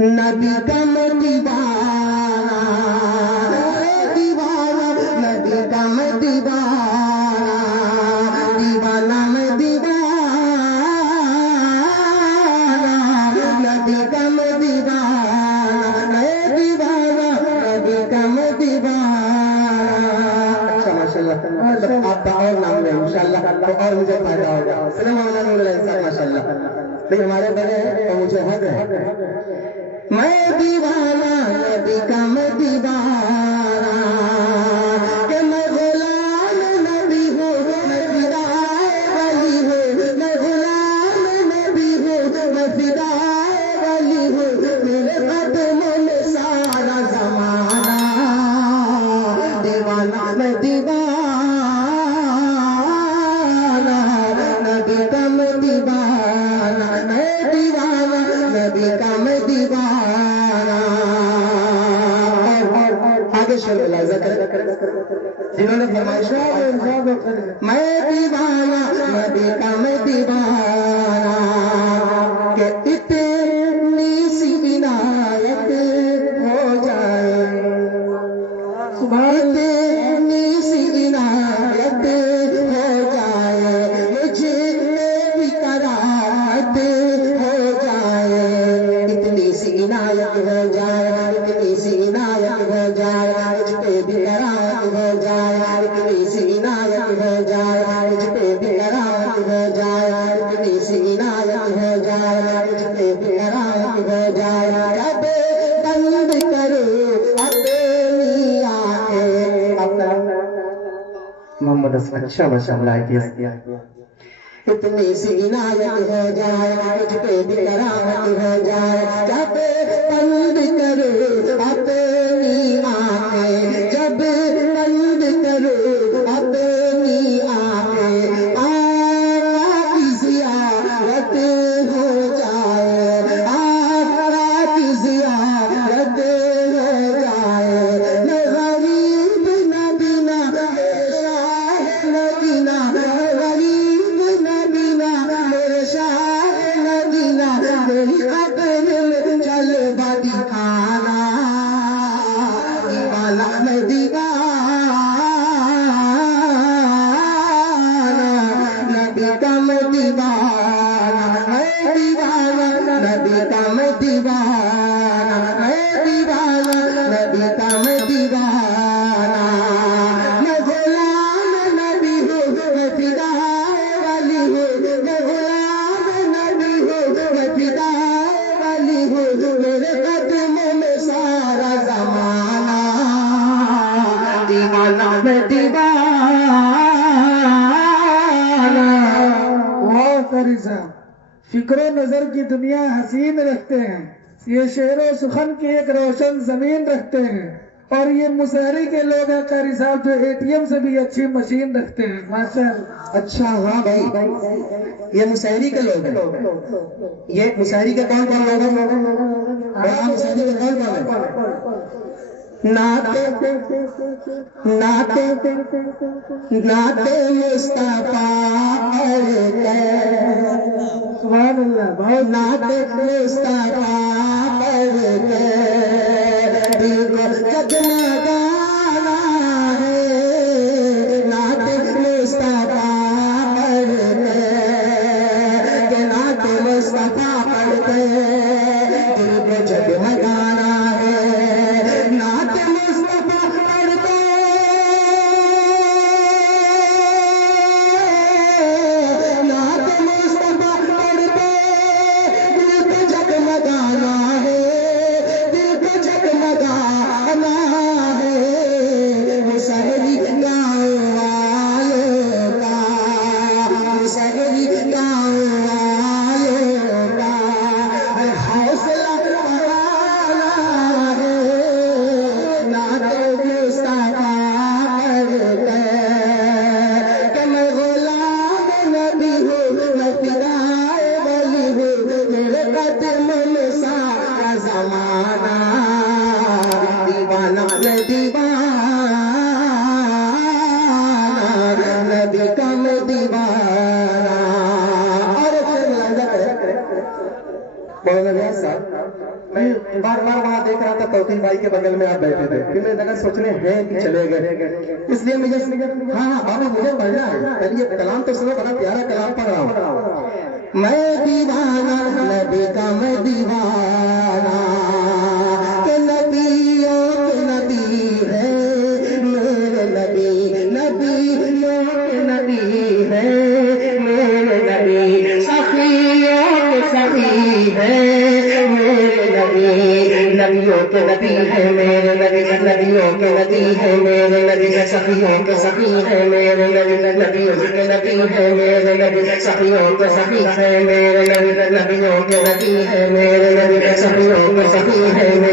نبی کا میں دیوانہ، دیوانہ نبی کا میں دیوانہ، دیوانہ میں دیوانہ، نبی کا میں دیوانہ، دیوانہ نبی کا میں دیوانہ۔ اچھا ماشاء اللہ، آپ کا اور نام لیں انشاءاللہ تو اور مجھے فائدہ ہوگا۔ سلام علیکم ماشاء اللہ، لیکن ہمارے بڑے اور مجھے حق ہے، میں دیوانہ نبی کا میں دیوانہ، کہ میں غلام نبی ہوں، میں فدائے ولی ہوں، میں غلام نبی ہوں، میں فدائے ولی ہوں، میرے قدموں میں سارا زمانہ، دیوانہ میں دیوانہ، نبی کا میں دیوانہ، میں دیوانہ نبی کا میں دیوانہ۔ آگے شعر ملاحظہ کریں جنہوں نے فرمائش کی، میں دیوانہ نبی کا میں دیوانہ، کہ اتنی سی عنایت ہو جائے، اتنی سی عنایت ہو جائے، مجھے بھی کرامت ہو جائے، اتنی سی عنایت ہو جائے، اتنی سی عنایت ہو جائے، مجھ پہ بھی کرامت ہو جائے، اتنی سی عنایت ہو جائے، مجھ پہ بھی کرامت ہو جائے، اتنی سی عنایت ہو جائے، مجھ پہ بھی کرامت ہو جائے، جب بند کرو اپنی آنکھیں، محمد اسفر شاباش اللہ اتنی سی عنایت ہو جائے، مجھ پہ بھی کرامت ہو جائے، جب بند کرو اپنی آنکھیں، جب بند کرو اپنی آنکھیں، آقا کی زیارت ہو جائے، آقا کی زیارت ہو جائے، میں غریب نبینا میرے شاہ مدینہ، غریب نبینا میرے شاہ مدینہ، میری قبر میں چل دکھانا، دیوانہ میں دیوانہ، نبی کا میں دیوانہ، میں دیوانہ نبی کا میں دیوانہ، میں دیوانہ نبی کا میں دیوانہ، میں غلام نبی ہوں، میں فدائے ولی ہوں، میں غلام نبی ہوں، میں فدائے ولی ہوں، میرے قدموں میں سارا زمانہ، دیوانہ میں دیوانہ۔ بہت قاری صاحب فکر و نظر کی دنیا حسین رکھتے ہیں، یہ شعر و سخن کی ایک روشن زمین رکھتے ہیں، اور یہ مشاعرے کے لوگ ہیں قاری صاحب جو ATM سے بھی اچھی مشین رکھتے ہیں ماشاءاللہ۔ اچھا ہاں بھائی، یہ مشاعری کے لوگ ہیں، یہ مشاعری کے کون کون لوگ ہیں؟ ہاں مشاعری کے کون کون ہیں؟ نعت مصطفیٰ پڑھتے، سبحان اللہ، بہت نعت مصطفیٰ پڑھتے، دل کو جگمگانا ہے، نعت مصطفیٰ پڑھتے، کہ نعت مصطفیٰ پڑھتے، دل کو جگمگانا ہے، نعت مصطفیٰ پڑھتے، نعت مصطفیٰ پڑھتے، دل کو جگمگانا مولانا نیاز صاحب میں بار بار وہاں دیکھ رہا تھا توقیر بھائی کے بغل میں آپ بیٹھے تھے، پھر میں لگا سوچنے ہیں کہ چلے گئے، اس لیے مجھے ہاں ابھی مجھے پڑھنا ہے، پہلے یہ کلام تو سنو، بڑا پیارا کلام پڑھ رہا ہوں۔ میں دیوانہ نبی کا میں دیوانہ کہ نبیوں کے نبی ہے میرے نبی، نبیوں کے نبی ہے میرے نبی، سخیوں کے سخی ہے میرے نبی، نبیوں کے نبی ہے میرے نبی، نبیوں کے نبی ہے میرے نبی، سخیوں کے سخی ہے میرے نبی، نبیوں کے نبی ہے میرے نبی، سخیوں کے سخی ہے میرے نبی، نبیوں کے نبی ہے میرے نبی، سخیوں کے سخی ہے میرے